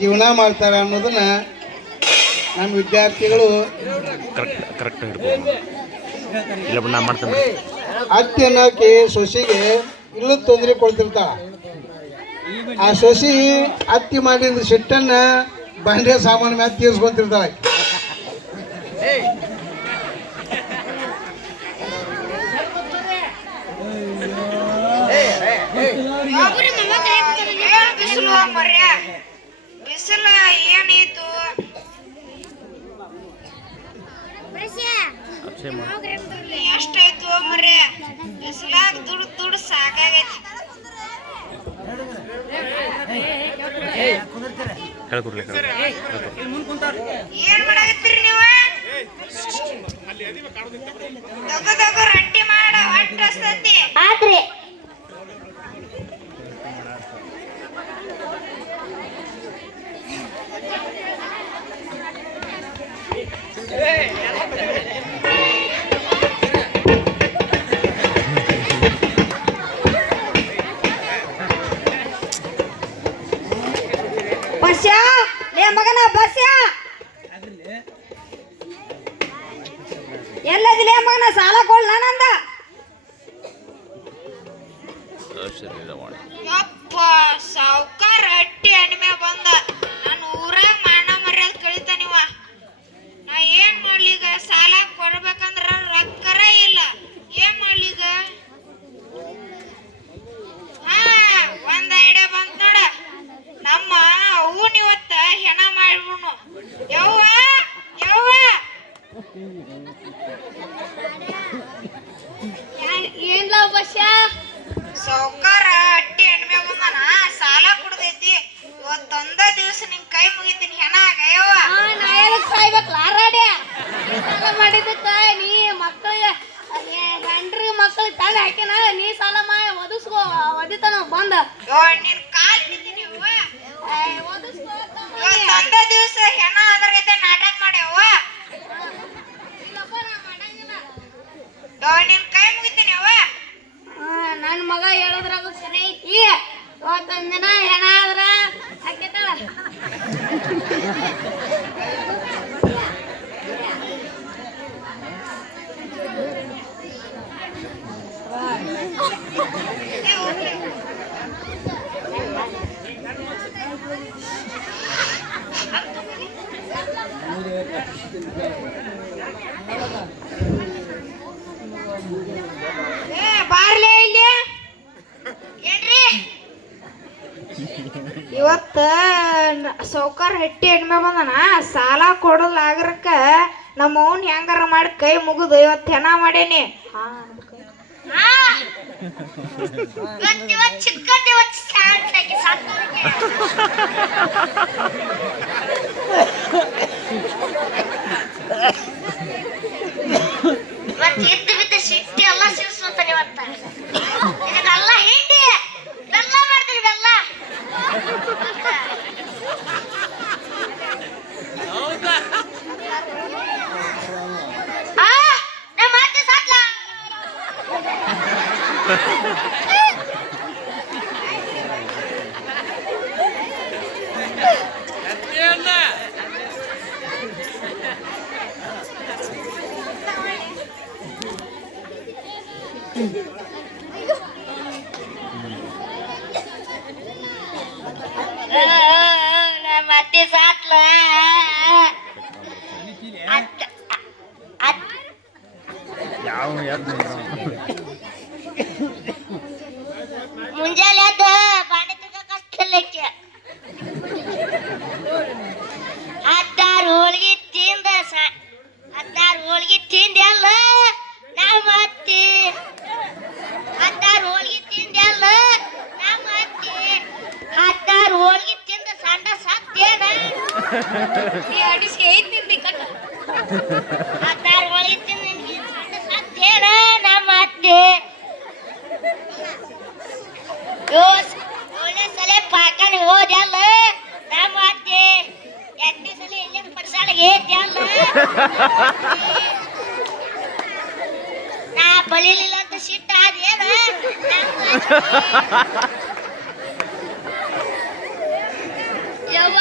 ಜೀವನ ಮಾಡ್ತಾರೆ ಅನ್ನೋದನ್ನ ನಮ್ಮ ವಿದ್ಯಾರ್ಥಿಗಳು ಕರೆಕ್ಟ್ ಹಿಡ್ಕೊಂಡು ಇಲ್ಲ ನಾ ಮಾಡ್ತೇನೆ. ಅತ್ತಿ ಅನ್ನೋಕೆ ಸೊಸಿಗೆ ಇಲ್ಲೂ ತೊಂದರೆ ಕೊಡ್ತಿರ್ತಾಳ. ಆ ಸೊಸಿ ಅತ್ತಿ ಮಾಡಿದ ಸಿಟ್ಟನ್ನ ಬಂಡೆ ಸಾಮಾನು ಮ್ಯಾಲ ತೀರ್ಸ್ಕೊಂತಿರ್ತಾಳೆ. ಬಿಸಿಲು ಏನಿತ್ತು ಎಷ್ಟಾಯ್ತು ಮರ್ಯ ಬಿಸಿಲಾಗ ದುಡ್ಡು ಸಾಕಾಗೈತಿ. ಏನ್ ಮಾಡಾಕತ್ತೀರಿ ನೀವು? ದಗದಗ ರೊಟ್ಟಿ ಮಾಡ ಒಟ್ಟ ಹಸ್ತೈತಿ ಆದ್ರಿ. ಬಸ್ಯಾ ಲೇ ಮಗನ ಬಸ್ಯಾ ಎಲ್ಲದಿಲೇ ಮಗನ ಸಾಲ ಕೊಡ್ಲ ನಂದ. ಯಪ್ಪ ಸಾವ್ಕಾರ ಹಟ್ಟಿ ಅಣಿಮೆ ಬಂದ ನಾನು ಊರಾಗ ಮಾನ ಮರ್ಯಾದ ಕಳಿತಾನಿವ. ನಾ ಏನ್ ಮಾಡ್ಲಿಗ? ಸಾಲ ಕೊಡ್ಬೇಕಂದ್ರ ರೊಕ್ಕರ ಇಲ್ಲ. ಏನ್ ಮಾಡ್ಲಿಗ? ಹಾ ಒಂದ್ ಐಡಿಯಾ ಬಂತ ನೋಡ. ನಮ್ಮ ಅವನ್ ಇವತ್ತ ಹೆಣ ಮಾಡ್ಬಿಡ್ನು. ಯವ್ವ ಯವ್ವ ಏನ್ಲ ಬಸ್ಯ? ಸೌಕಾರ ಅಟ್ಟಿ ಎಣ್ಮೆ ಬಂದನ ಸಾಲ ಕುಡ್ದೈತಿ. ಇವತ್ತೊಂದ ದಿವಸ ನಿನ್ ಕೈ ಮುಗಿತೀನಿ ಹೆಣ ಯವ್ವ. ನಾ ಎದಕ್ ಸಾಯ್ಬೇಕಲ್ಲ ರಾಡ್ಯ? ಸಾಲ ಮಾಡಿದಕ್ಕ ನೀ ಮಕ್ಕಳಿಗೆ ಗಂಡ್ರಿ ಮಕ್ಕಳಿಗೆ ತಂದು ಹಾಕಿನ ನೀ ಸಾಲ ಮಾಡಿ ಒದಿಸ್ಕೋ ಒದಿತಾನ ಬಂದ ನಿನ್ ಕಾಲ್ ಹಿಡಿತೀನಿ. ತಂದ ದಿವಸ ಹೆಣ ಅದ್ರಗೈತೆ ನಾಟಕ ಮಾಡ್ಯವ್ವ. ನಿನ್ ಕೈ ಮುಗಿತೀನಿ ಅವ್ವ. ನನ್ನ ಮಗ ಹೇಳೋದ್ರಾಗ ಸರಿ ಐತಿ. ಇವತ್ತೊಂದ್ ದಿನ ಹೆಣ ಆದ್ರ ಹಾಕೈತಾಳ. ಬಾರ್ಲೇ ಇಲ್ಲಿ ಏನ್ರಿ? ಇವತ್ತ ಸೌಕಾರ ಹೆಟ್ಟಿ ಹೆಣ್ಮೆ ಬಂದನ ಸಾಲ ಕೊಡೋದ್ ಆಗ್ರಕ್ಕ ನಮ್ಮ ಅವ್ನ್ ಹೆಂಗಾರ ಮಾಡಿ ಕೈ ಮುಗಿದು ಇವತ್ತು ಹೆಣ ಮಾಡೇನಿ. ಎದ್ದು ಬಿದ್ದ ಸಿಟ್ಟಿ ಎಲ್ಲ ಸಿಡಿಸ್ತಾನೆ ಇವತ್ತ. ಇದನ್ನೆಲ್ಲ ಹಿಂಡಿ ಬೆಲ್ಲ ಮಾಡ್ತೀವಿ ಬೆಲ್ಲ. ನಮ್ಮ ಅತ್ತೆ ಸಾಕ್ಲ ಮತ್ತೆ ಸಾತ್ಲ ಮುಂಜಾನೆ ಅದ ಬಾಂಡೆ ಕಷ್ಟಕ್ಕೆ 16 ಹೋಳಿಗೆ ತಿಂದ 16 ಹೋಳಿಗೆ ತಿಂದ ಅಲ್ಲ ನಮ್ಮ ಅತ್ತಿ. 16 ಹೋಳಿಗೆ ತಿಂದ ಅಲ್ಲ ನಮ್ಮ ಅತ್ತಿ. 16 ಹೋಳಿಗೆ ತಿಂದ ಸಂಡ ಸತ್ತೇನ ಅಡಿಸಿ ಐತಿ ಕಟ್ಟ. 16 ಹೋಳಿಗೆ ತಿಂದ ಸಂಡ ಸತ್ತೇನ ನಮ್ಮ ಅತ್ತಿ. ಒಳ್ಳೆ ಸಲ ಪಾಕಣ ಹೋದಲ್ಲ ನಮ್ಮ ಅತ್ತಿ. 8ನೇ ಸಲ ಇಲ್ಲೇ ಪಡ್ಸಾಳಿಗೆ ಐತಿ ಅಲ್ಲ ನಾ ಬಳಿಲಿಲ್ಲ ಅಂತ ಸಿಟ್ಟ ಅದೇನ. ಯವ್ವ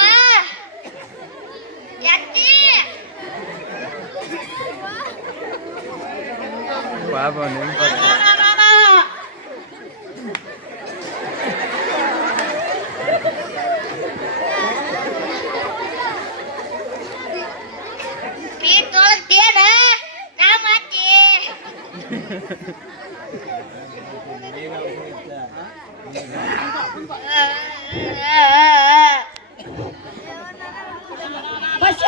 ಪೀಟ್ ತೊಳಸ್ತೇನ ನಾ ಮತ್ತೆ ಬಸ್ಸ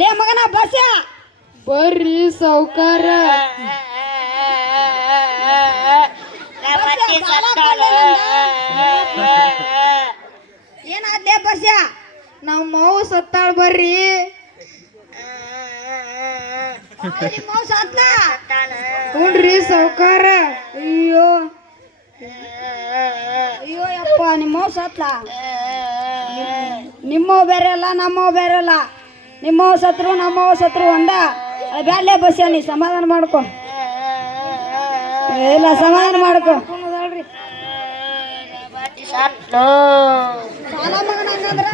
ಲೇ ಮಗನ ಬಸ್ಸ ಬರ್ರಿ ಸೌಕಾರ ಏನಾದ್ಲೇ ಬಸ್ಸ ನಮ್ಮ ಮಾವು ಸತ್ತಾಳ ಬರ್ರಿ ಮಾವು ಸತ್ಲ ಹುಡ್ರಿ ಸೌಕಾರ ಅಯ್ಯೋ ಅಯ್ಯೋ ಯಪ್ಪ ನಿಮ್ಮ ಮಾವು ಸತ್ಲ ನಿಮ್ಮವ್ ಬೇರೆ ಅಲ್ಲ ನಮ್ಮವ್ ಬೇರೆ ಅಲ್ಲ ನಿಮ್ಮವ್ ಸತ್ರು ನಮ್ಮವ್ ಸತ್ರು ಒಂದ ಬ್ಯಾಡ್ಲೇ ಬಸ್ಸ ನೀ ಸಮಾಧಾನ ಮಾಡ್ಕೊ ಇಲ್ಲ ಸಮಾಧಾನ ಮಾಡ್ಕೊ ಸಾಲ ಮಗನ ಹಂಗಂದ್ರ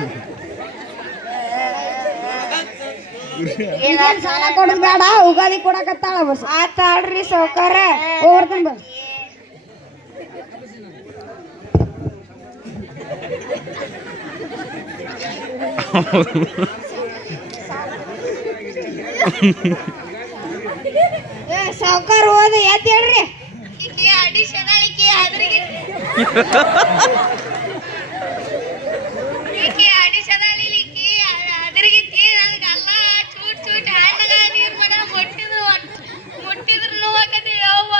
ಈಗೇನ್ ಸಾಲ ಕೊಡೋದ್ ಬೇಡ ಉಗಾದಿ ಕೊಡಕತ್ತಾಳ ಬಸ್ ಆತಾಡ್ರಿ ಸೌಕಾರ ಹೋಗ್ಬರ್ತೇನೆ ಬಸ್ ಸಾವುಕಾರ ಹೋದ ಯಾತ್ ಹೇಳ್ರಿ ಅಡಿಷನ್ ಅಳಿಕೆ ಅದ್ರಿಗೆ ಅಡಿಷನ್ ಅಳಿಲಿಕ್ಕೆ ಅದ್ರಿಗೆ ನನಗಲ್ಲ ಚೂಟ್ ಚೂಟ್ ಹಣ್ಣಗ ನೀರ್ ಮಗ ಮುಟ್ಟಿದ್ರು ನೋವಾಕತಿ ಯವ್ವ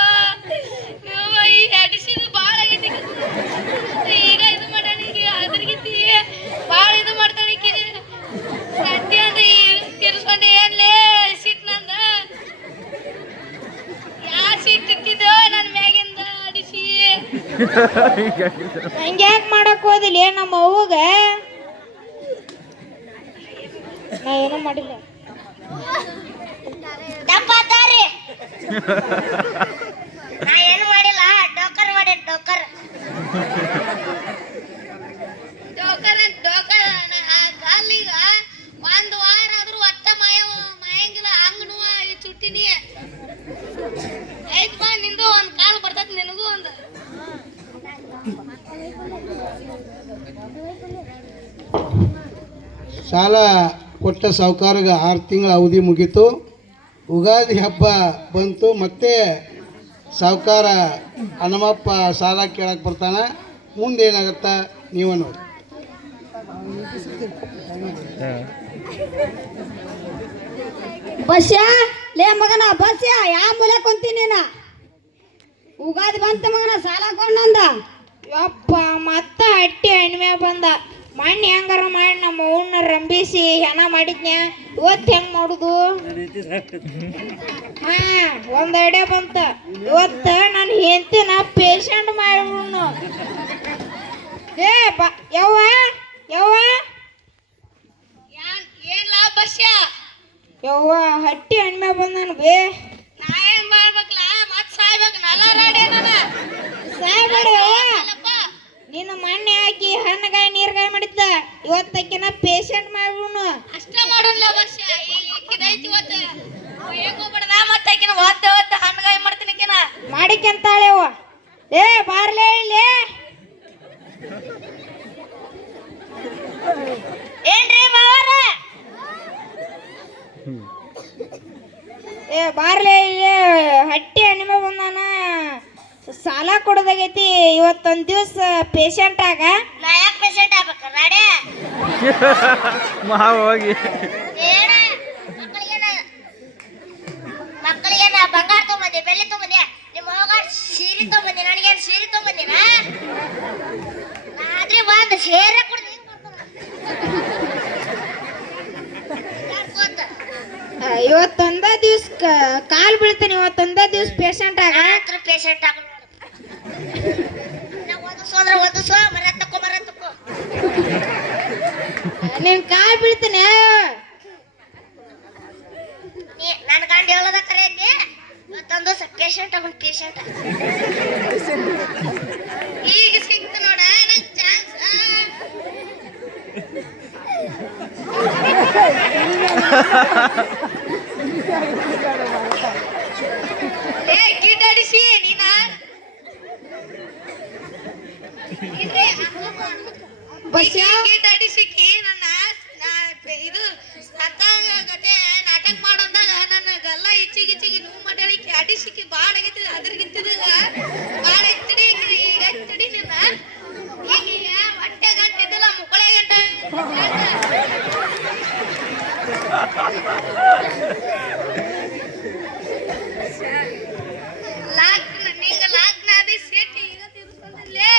ಯವ್ವ ಈ ಅಡಿಸಿದು ಭಾಳ ಆಗೈತಿ ಈಗ ಇದು ಮಾಡಣಿಗೆ ಅದ್ರಿಗೆ ಭಾಳ ಇದು ಮಾಡ್ತಾಳಿಕೆ ಸದ್ಯ ಅಂದ್ರೆ ತಿರ್ಸ್ಕೊಂಡು ಏನ್ಲೇ ಸಿಟ್ ನಂದ ಯಾ ಸಿಟ್ ಇಟ್ಟಿದ್ದೋ ನನ್ನ ಮ್ಯಾಗಿಂದ ಅಡಿಸಿ ಹಂಗ್ಯಾಕ್ ಮಾಡಕ್ ಹೋದಿಲ್ಲ ನಮ್ಮ ಅವ್ವಗ ನಾ ಏನೂ ಮಾಡಿಲ್ಲ ದಪ್ಪಾತಾರಿ ನಾ ಏನು ಮಾಡಿಲ್ಲ ಡೋಕರ್ ಮಾಡಿ ಡೋಕರ್ ಕಾಲಿಗ ಒಂದು ವಾರ ಆದ್ರೂ ಒಟ್ಟ ಮಾಯಂಗಿಲ್ಲ ಹಂಗ ಚುಟ್ಟಿನಿ ಐತ್ ಬಾ ನಿಂದು ಒಂದ್ ಕಾಲ್ ಬರ್ತೈತಿ ನಿನಗೂ ಒಂದು ಸಾಲ ಕೊಟ್ಟ ಸಾಹುಕಾರಗೆ 6 ತಿಂಗಳ ಅವಧಿ ಮುಗೀತು. ಉಗಾದಿ ಹಬ್ಬ ಬಂತು. ಮತ್ತೆ ಸಾಹುಕಾರ ಹನುಮಪ್ಪ ಸಾಲ ಕೇಳಕ್ಕೆ ಬರ್ತಾನೆ. ಮುಂದೇನಾಗತ್ತ ನೀವ ನೋಡಿ. ಬಸ್ಯ ಲೇ ಮಗನ ಬಸ್ಯ ಯಾವ ಮೂಲೆ ಕುಂತೀನಿ ನೀನ ಉಗಾದಿ ಬಂತ ಮಗನ ಸಾಲ ಕೊಂಡಂದ ಯಪ್ಪ ಮತ್ತ ಹಟ್ಟಿ ಹೆಣ್ಮೆ ಬಂದ ಮಣ್ಣು ಹೆಂಗಾರ ಮಾಡಿ ನಮ್ಮ ಅವ್ನ ರಂಬಿಸಿ ಹೆಣ ಮಾಡಿದ್ನ್ಯಾ ಇವತ್ತು ಹೆಂಗ್ ಮಾಡುದು ಹಾ ಒಂದ್ ಐಡಿಯಾ ಬಂತ ಇವತ್ತ ನಾನು ಹೆಂಡ್ತಿನ ಪೇಷಂಟ್ ಮಾಡ್ಬಿಡ್ನು ಏ ಬಾ ಯವ್ವ ಯವ್ವ ಏನ್ ಲಾ ಬಸ್ಯ ಯವ್ವ ಹಟ್ಟಿ ಹೆಣ್ಮೆ ಬಂದನು ಬೇ ನಾ ಏನ್ ಮಾಡ್ಬೇಕಲ್ಲ ಮತ್ ಸಾಯ್ಬೇಕು ನಲ್ಲ ರಾಡಿ ಸಾಯ್ಬೇಡ ನಿನ್ನ ಮಣ್ಣೆ ಹಾಕಿ ಹಣ್ಣಗಾಯಿ ನೀರ್ಗಾಯಿ ಮಾಡಿದ್ದ ಇವತ್ತಕ್ಕಿನ ಪೇಷಂಟ್ ಮಾಡ್ಬಿಡ್ನು ಅಷ್ಟ ಮಾಡೋಲ್ಲ ವರ್ಷ ಈಕಿದೈತಿ ಇವತ್ತು ಹೋಗ್ಬಿಡ್ದ ಮತ್ತೆ ಆಕಿನ ಒತ್ತ ಒತ್ತ ಹಣ್ಣಗಾಯಿ ಮಾಡ್ತೀನಿ ಆಕಿನ ಮಾಡಿಕೆಂತಾಳೆವ ಏ ಬಾರ್ಲೇ ಇಲ್ಲಿ ಏನ್ರಿ ಮಾವರ ಏ ಬಾರ್ಲೇ ಇಲ್ಲಿ ಹಟ್ಟಿ ಹಣ್ಣಿಮೆ ಬಂದಾನ ಸಾಲ ಕೊಡೋದಾಗೈತಿ ಇವತ್ತೊಂದ್ ದಿವ್ಸ ಪೇಷಂಟ್ ಆಗ ನಾ ಯಾಕೆ ಪೇಷಂಟ್ ಆಗ್ಬೇಕ ರಾಡೆ ಹೋಗಿ ಏನ ಮಕ್ಕಳಿಗೇನ ಬಂಗಾರ ತೊಗೊಂಬಂದೆ ಬೆಳ್ಳಿ ತೊಗೊಂಬಂದೆ ನಿಮ್ಮ ಹೋಗ ಸೀರೆ ತೊಗೊಂಬಂದೆ ನನಗೇನು ಸೀರೆ ತೊಗೊಂಬಂದಿನ ಆದ್ರೆ ಒಂದು ಸೇರೆ ಕುಡ್ದು ಇವತ್ತೊಂದ ದಿವ್ಸ ಕಾಲ್ ಬೀಳ್ತಾನೆ ಇವತ್ತೊಂದ ದಿವ್ಸ ಪೇಷಂಟ್ ಆಗ ಪೇಷಂಟ್ ಆಗ ಓದಿಸೋದ್ರ ಓದಿಸೋ ಮರ ತಕೋ ನೀನ್ ಕಾಲ್ ಬೀಳ್ತಾನೆ ನನ್ನ ಗಂಡ ಹೇಳೋದ ಕರೆ ಐತಿ ಇವತ್ತೊಂದು ಪೇಷಂಟ್ ಆಗ ಪೇಷಂಟ್ ಈಗ ಸಿಕ್ತು ನೋಡ ನಂಗೆ ಚಾನ್ಸ್ ಏ ಗಿಡಡಿ ಬಸ್ಯಾ ಅಡಿ ಸಿಕ್ಕಿ ನನ್ನ ಇದು ಗತೆ ನಾಟಕ ಮಾಡೋದಾಗ ನನ್ನ ಗಲ್ಲ ಇಚ್ಚಿಗಿಚ್ಚಿಗೆ ನೋವು ಮಾಡಿ ಅಡಿ ಸಿಕ್ಕಿ ಬಾಳ ಆಗೈತಿ ಅದ್ರಗಿತ್ತಿದಾಗ ಬಾಳ ಎತ್ತಡಿ ಈಗ ಎತ್ತಡಿ ನಿನ್ನ ಈಗ ಹೊಟ್ಟೆ ಗಂಟಿದ್ದಿಲ್ಲ ಮುಕ್ಕಳೆ ಗಂಟ ಲಾಗ್ನ ಅದೇ ಸೇಟಿ ಈಗ ತಿರ್ಸ್ಕೊಂಡಲ್ಲೇ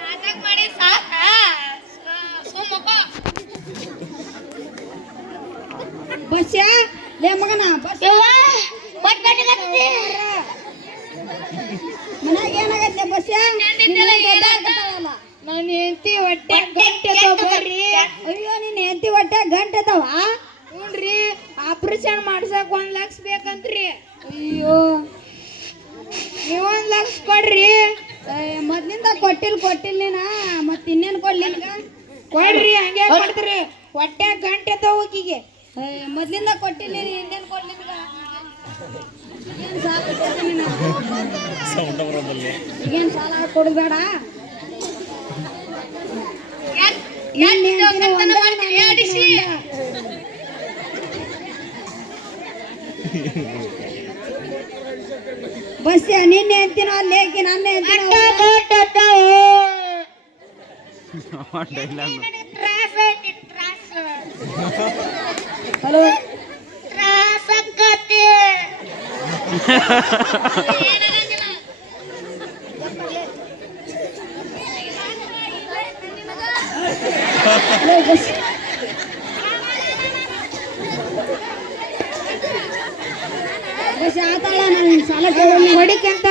ನಾಟಕ ಮಾಡಿ ಸಾಕ ಬಸ್ಯಾ ಲೇ ಮಗನ ಬಸ್ ಮನ್ಯಾಗ ಏನಾಗತ್ತೆ ಬಸ್ಯಾ ನನ್ನ ಹೆಂಡತಿ ಹೊಟ್ಟೆ ಗಂಟೆ ಬರ್ರಿ ಅಯ್ಯೋ ನಿನ್ನ ಹೆಂಡತಿ ಹೊಟ್ಟೆ ಗಂಟೆ ಅದಾವ ನೋಡ್ರಿ ಆಪರೇಷನ್ ಮಾಡ್ಸಕ್ 1 ಲಕ್ಷ ಬೇಕಂತ್ರಿ ಅಯ್ಯೋ ನೀವು 1 ಲಕ್ಷ ಕೊಡ್ರಿ ಮೊದ್ಲಿಂದ ಕೊಟ್ಟಿಲ್ ನೀನ ಮತ್ ಇನ್ನೇನ್ ಕೊಡ್ಲಿ ಕೊಡ್ರಿ ಹಂಗೆ ಕೊಡ್ತೀರಿ ಹೊಟ್ಟೆ ಗಂಟೆ ಅದಾವ ಆಕಿಗೆ ಮೊದ್ಲಿಂದ ಕೊಟ್ಟಿಲ್ಲ ಇನ್ನೇನ್ ಕೊಡ್ಲಿ ಈಗೇನ್ ಸಾಲ ಕೊಡ್ಬೇಡ ಬಸ್ ನಿನ್ನೆ ಅಂತೀನೋ ಅಲ್ಲೇಕಿ ನನ್ನ ಹಲೋ ಬಸ್ ಆತಾಳ ನಾನು ಸಾಲ ಹೊಡಿಕಂತ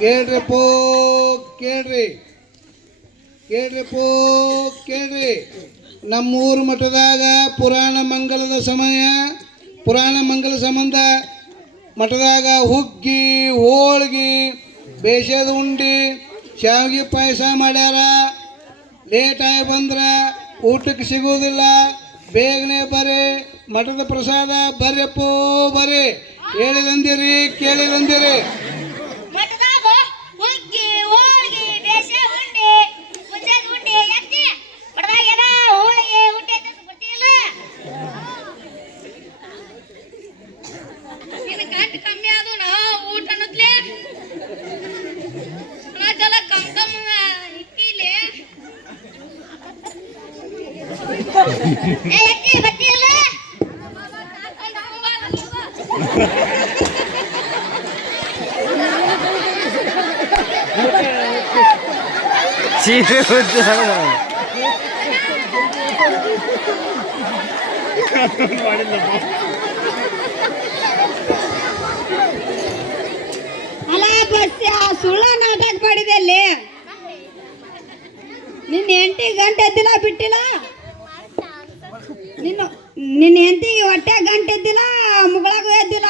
ಕೇಳ್ರಿಪ್ಪೋ ಕೇಳ್ರಿ ನಮ್ಮೂರು ಮಠದಾಗ ಪುರಾಣ ಮಂಗಲದ ಸಂಬಂಧ ಮಠದಾಗ ಹುಗ್ಗಿ ಹೋಳ್ಗಿ ಬೇಷದ ಉಂಡಿ ಶಾವಿಗೆ ಪಾಯಸ ಮಾಡ್ಯಾರ. ಲೇಟಾಗಿ ಬಂದ್ರೆ ಊಟಕ್ಕೆ ಸಿಗುವುದಿಲ್ಲ, ಬೇಗನೆ ಬರ್ರಿ, ಮಠದ ಪ್ರಸಾದ ಬರ್ರಿಪ್ಪೋ ಬರ್ರಿ. ಹೇಳಿದಂದಿರಿ ಕೇಳಿದಂದಿರಿ. ಕಮ್ಮಿ ಅದು ನಾ ಊಟ ಅನ್ನತ್ಲೆ ಜಲ ಕಮ್ ಇಕ್ಕಿಲೆ ಎಕ್ಕಿ ಬತ್ತಿಲ್ಲ ಅಲ್ಲ ಬಸ್ ಸುಳ್ಳ ನಾಟಕ ಮಾಡಿದೆ ಅಲ್ಲಿ. ನಿನ್ನ ಹೆಂಡತಿ ಗಂಟೆ ಎದ್ದಿಲ್ಲ ಬಿಟ್ಟಿಲ್ಲ, ನಿನ್ನ ಹೆಂಡತಿಗೆ ಹೊಟ್ಟೆ ಗಂಟೆ ಎದ್ದಿಲ್ಲ, ಮುಗಳಾಗೂ ಎದ್ದಿಲ್ಲ.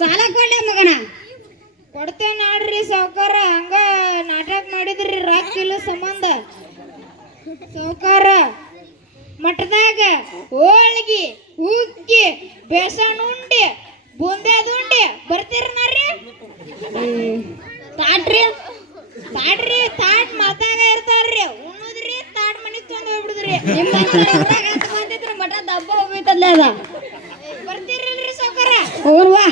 ಸಾಲ ಕೊಡ್ಲಿ ಮಗನ. ಕೊಡ್ತೇನೆ ನೋಡ್ರಿ ಸಾವ್ಕಾರ, ಹಂಗ ನಾಟಕ ಮಾಡಿದ್ರಿ ರೊಕ್ಕ ಇಲ್ಲ ಸಂಬಂಧ. ಸಾವ್ಕಾರ ಮಠದಾಗ ಹೋಳ್ಗಿ ಹುಗ್ಗಿ ಬೇಸನ್ ಉಂಡಿ ಬೂಂದ್ಯಾದ ಉಂಡಿ ಬರ್ತೀರನಾರ್ರಿ? ತಾಟ್ರಿ ತಾಟ್ ಮಾತಾಗ ಇರ್ತಾರ್ರಿ, ಉಣ್ಣುದ್ರಿ ತಾಟ್ ಮನಿಗ್ ತಂದು ಹೋಗ್ಬಿಡುದ್ರಿ. ನಿಮ್ಮ ಬಂದಿದ್ರಿ ಮಠ ದಬ್ಬ ಹೋಗ್ತಲ್ಲ ಅದ. ಬರ್ತೀರಿಲ್ರಿ ಸಾವ್ಕಾರ? ಹೋಗ್ವಾ